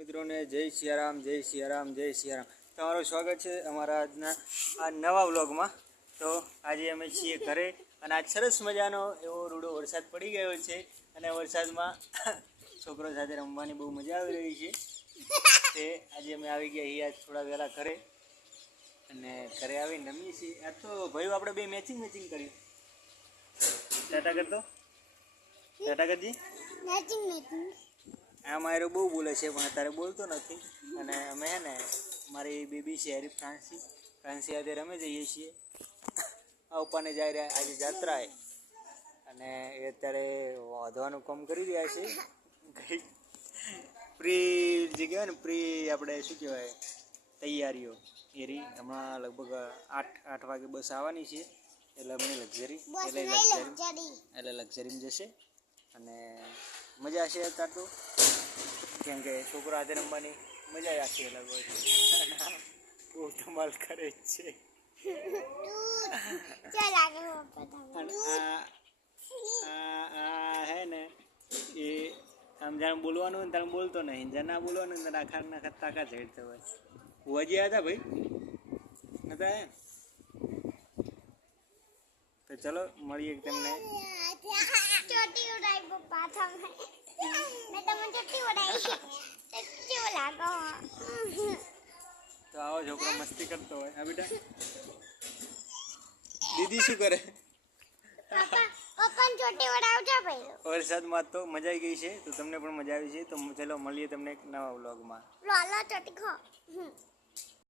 મિત્રોને જય સિયારામ, જય સિયારામ, જય સિયારામ. તમારું સ્વાગત છે અમારા આજના આ નવા વ્લોગમાં. તો આજે અમે છીએ ઘરે અને આજ સરસ મજાનો એવો રૂડો વરસાદ પડી ગયો છે અને વરસાદમાં છોકરો સાથે રમવાની બહુ મજા આવી રહી છે. તે આજે અમે આવી ગયા અહીંયા થોડા વહેલા ઘરે અને ઘરે આવીને રમીએ છીએ. આ તો ભાઈઓ આપણે બે મેચિંગ કર્યું. ટાટા કરતો, ટાટા કરજી. આ મારો બહુ બોલે છે પણ અત્યારે બોલતો નથી. અને અમે હે ને મારી બેબી છે હરી ફ્રાન્સી આજે રમે જઈએ છીએ. આ પપ્પાને જાય રહ્યા આજે જાત્રાએ અને એ અત્યારે વાંધવાનું કામ કરી રહ્યા છે. કંઈક પ્રી જે કહેવાય ને આપણે શું કહેવાય તૈયારીઓ એ રહી. હમણાં લગભગ 8 વાગે બસ આવવાની છે એટલે અમને લક્ઝરીમાં જશે અને મજા છે અત્યારે તો. કેમ કે છોકરો હાથે રમવાની મજા આખી અલગ હોય છે. બહુ ધમાલ કરે છે. આ હે ને એ આમ જાણે બોલવાનું હોય ને ત્યારે બોલતો નહીં, જ્યાં ના બોલવાનું ને ત્યારે આખા તાકા ઝેડતો હોય. હુવાજી આવ્યા હતા ભાઈ નતા હે. તો ચલો મળીએ તમને. તો આવો છોકરો મસ્તી કરતો હોય. હા બેટા દીદી શું કરે? વરસાદમાં તો મજા આવી ગઈ છે તો તમને પણ મજા આવી છે. તો ચલો મળીએ તમને એક નવા વ્લોગમાં.